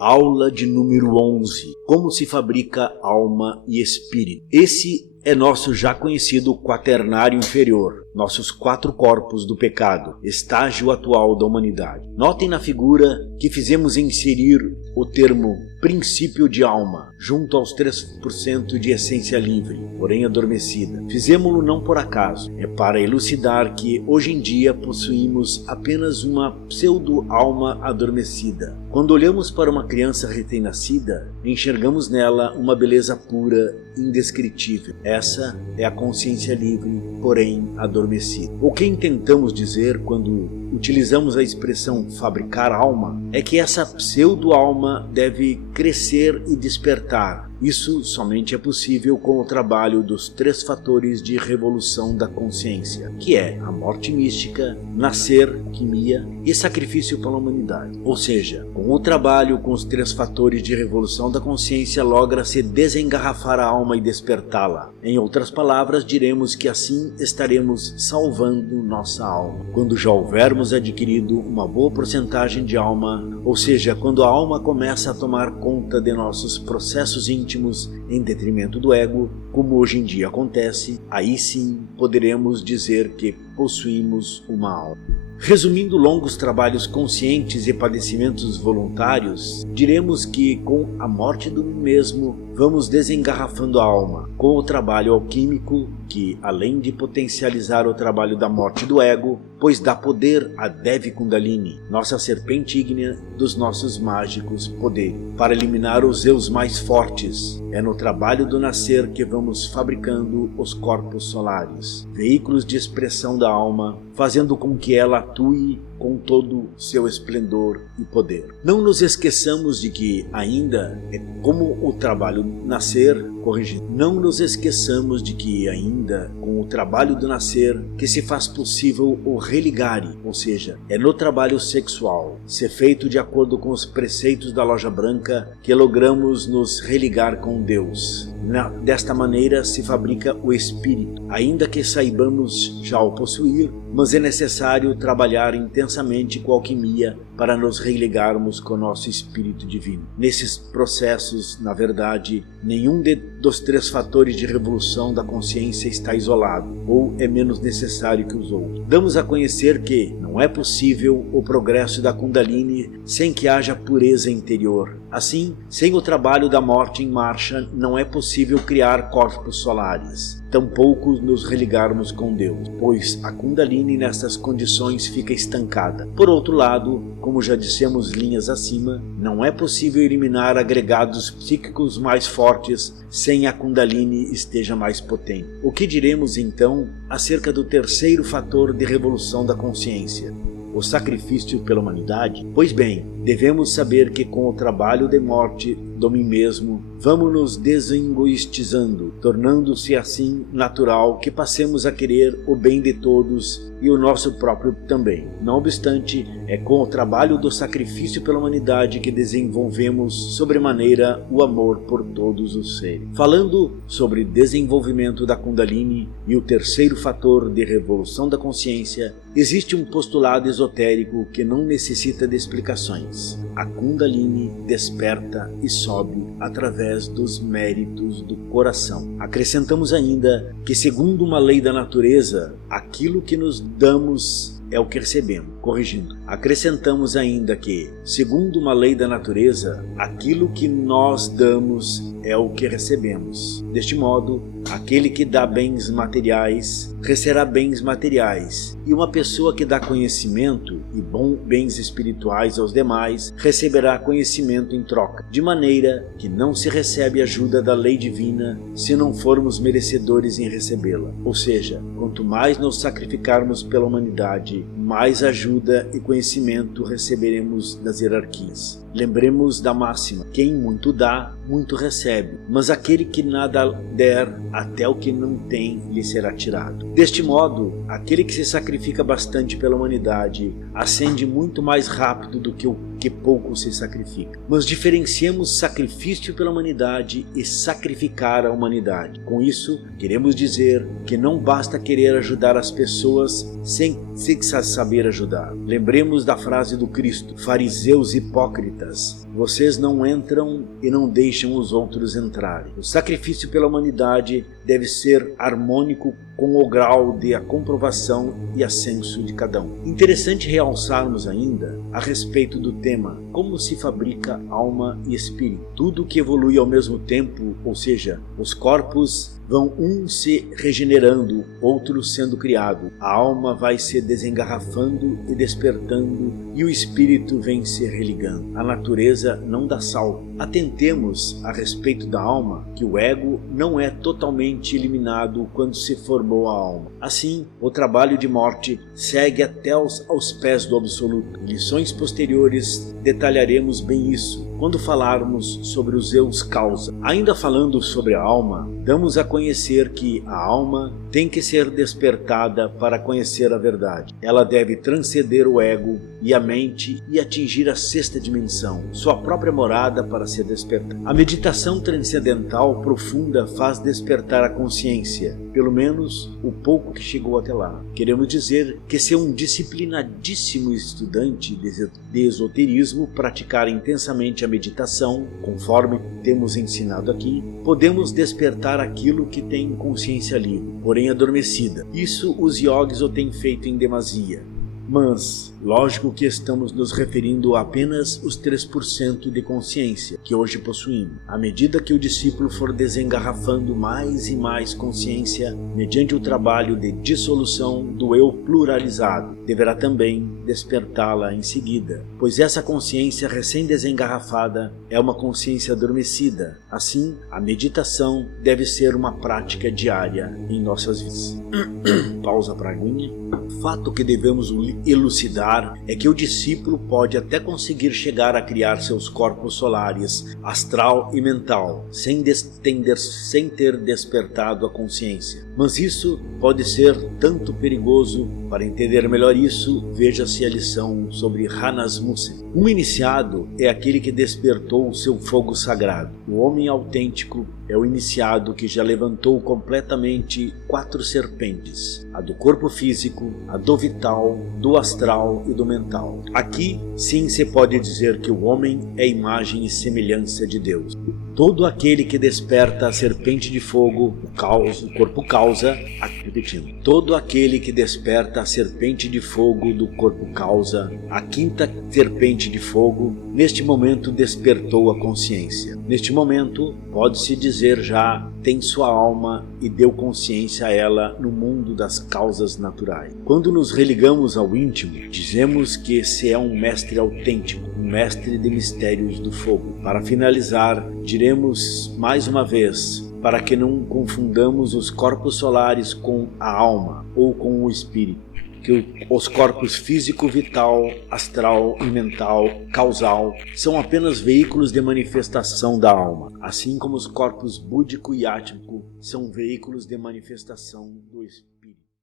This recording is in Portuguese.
Aula de número 11. Como se fabrica alma e espírito. Esse é nosso já conhecido quaternário inferior, nossos 4 corpos do pecado, estágio atual da humanidade. Notem na figura que fizemos inserir o termo princípio de alma, junto aos 3% de essência livre, porém adormecida. Fizemo-lo não por acaso, é para elucidar que hoje em dia possuímos apenas uma pseudo-alma adormecida. Quando olhamos para uma criança recém-nascida, enxergamos nela uma beleza pura, indescritível. Essa é a consciência livre, porém adormecida. O que intentamos dizer quando utilizamos a expressão fabricar alma é que essa pseudo-alma deve crescer e despertar. Isso somente é possível com o trabalho dos 3 fatores de revolução da consciência, que é a morte mística, nascer, quimia e sacrifício pela humanidade. Ou seja, com o trabalho com os 3 fatores de revolução da consciência logra-se desengarrafar a alma e despertá-la. Em outras palavras, diremos que assim estaremos salvando nossa alma. Quando já houvermos adquirido uma boa porcentagem de alma, ou seja, quando a alma começa a tomar conta de nossos processos íntimos em detrimento do ego, como hoje em dia acontece, aí sim poderemos dizer que possuímos uma alma. Resumindo longos trabalhos conscientes e padecimentos voluntários, diremos que com a morte do mesmo vamos desengarrafando a alma, com o trabalho alquímico que, além de potencializar o trabalho da morte do ego, pois dá poder à Devi Kundalini, nossa serpente ígnea dos nossos mágicos poderes, para eliminar os eus mais fortes. É no trabalho do nascer que vamos fabricando os corpos solares, veículos de expressão da alma, fazendo com que ela atue com todo seu esplendor e poder. Não nos esqueçamos de que ainda é como o trabalho nascer, não nos esqueçamos de que ainda com o trabalho do nascer que se faz possível o religare, ou seja, é no trabalho sexual, ser feito de acordo com os preceitos da loja branca que logramos nos religar com Deus. Desta maneira se fabrica o espírito, ainda que saibamos já o possuir, mas é necessário trabalhar intensamente com a alquimia para nos religarmos com o nosso espírito divino. Nesses processos, na verdade, nenhum dos 3 fatores de revolução da consciência está isolado, ou é menos necessário que os outros. Damos a conhecer que não é possível o progresso da Kundalini sem que haja pureza interior. Assim, sem o trabalho da morte em marcha, não é possível criar corpos solares. Tampouco nos religarmos com Deus, pois a Kundalini nessas condições fica estancada. Por outro lado, como já dissemos linhas acima, não é possível eliminar agregados psíquicos mais fortes sem a Kundalini esteja mais potente. O que diremos então acerca do 3º fator de revolução da consciência? O sacrifício pela humanidade? Pois bem, devemos saber que com o trabalho de morte do mim mesmo, vamos nos desengoistizando, tornando-se assim natural que passemos a querer o bem de todos e o nosso próprio também. Não obstante, é com o trabalho do sacrifício pela humanidade que desenvolvemos sobremaneira o amor por todos os seres. Falando sobre desenvolvimento da Kundalini e o 3º fator de revolução da consciência, existe um postulado esotérico que não necessita de explicações. A Kundalini desperta e sobe através dos méritos do coração. Acrescentamos ainda que, segundo uma lei da natureza, aquilo que nos damos é o que recebemos. Corrigindo, acrescentamos ainda que, segundo uma lei da natureza, aquilo que nós damos é o que recebemos. Deste modo, aquele que dá bens materiais receberá bens materiais, e uma pessoa que dá conhecimento e bens espirituais aos demais receberá conhecimento em troca, de maneira que não se recebe ajuda da lei divina se não formos merecedores em recebê-la. Ou seja, quanto mais nos sacrificarmos pela humanidade, mais ajuda e conhecimento receberemos das hierarquias. Lembremos da máxima: quem muito dá, muito recebe, mas aquele que nada der, até o que não tem lhe será tirado. Deste modo, aquele que se sacrifica bastante pela humanidade ascende muito mais rápido do que o que pouco se sacrifica. Mas diferenciamos sacrifício pela humanidade e sacrificar a humanidade. Com isso, queremos dizer que não basta querer ajudar as pessoas sem saber ajudar. Lembremos da frase do Cristo: fariseus hipócritas, vocês não entram e não deixam os outros entrarem. O sacrifício pela humanidade deve ser harmônico com o grau de comprovação e ascenso de cada um. Interessante realçarmos ainda a respeito do tema: como se fabrica alma e espírito. Tudo que evolui ao mesmo tempo, ou seja, os corpos vão se regenerando, outros sendo criado. A alma vai se desengarrafando e despertando, e o espírito vem se religando. A natureza não dá salto. Atentemos a respeito da alma, que o ego não é totalmente eliminado quando se formou a alma. Assim, o trabalho de morte segue até aos pés do absoluto. Em lições posteriores detalharemos bem isso, quando falarmos sobre os eus causa. Ainda falando sobre a alma, damos a conhecer que a alma tem que ser despertada para conhecer a verdade. Ela deve transcender o ego e a mente e atingir a sexta dimensão, sua própria morada, para ser despertada. A meditação transcendental profunda faz despertar a consciência, pelo menos o pouco que chegou até lá. Queremos dizer que se um disciplinadíssimo estudante de esoterismo praticar intensamente a meditação, conforme temos ensinado aqui, podemos despertar aquilo que tem consciência livre, porém adormecida. Isso os yogis o têm feito em demasia. Mas, lógico que estamos nos referindo a apenas os 3% de consciência que hoje possuímos. À medida que o discípulo for desengarrafando mais e mais consciência, mediante o trabalho de dissolução do eu pluralizado, deverá também despertá-la em seguida, pois essa consciência recém-desengarrafada é uma consciência adormecida. Assim, a meditação deve ser uma prática diária em nossas vidas. Pausa para a aguinha. O fato que devemos elucidar é que o discípulo pode até conseguir chegar a criar seus corpos solares, astral e mental, sem ter despertado a consciência. Mas isso pode ser tanto perigoso. Para entender melhor isso, veja-se a lição sobre Rasmussen. Um iniciado é aquele que despertou o seu fogo sagrado. O homem autêntico é o iniciado que já levantou completamente 4 serpentes: a do corpo físico, a do vital, do astral e do mental. Aqui sim se pode dizer que o homem é imagem e semelhança de Deus. Todo aquele que desperta a serpente de fogo, o corpo causa, repetindo, todo aquele que desperta a serpente de fogo do corpo causa, a 5ª serpente de fogo, neste momento despertou a consciência. Neste momento, pode-se dizer já, tem sua alma e deu consciência a ela no mundo das causas naturais. Quando nos religamos ao íntimo, dizemos que esse é um mestre autêntico, um mestre de mistérios do fogo. Para finalizar, diremos mais uma vez, para que não confundamos os corpos solares com a alma ou com o espírito, que os corpos físico, vital, astral e mental, causal, são apenas veículos de manifestação da alma, assim como os corpos búdico e átmico são veículos de manifestação do espírito.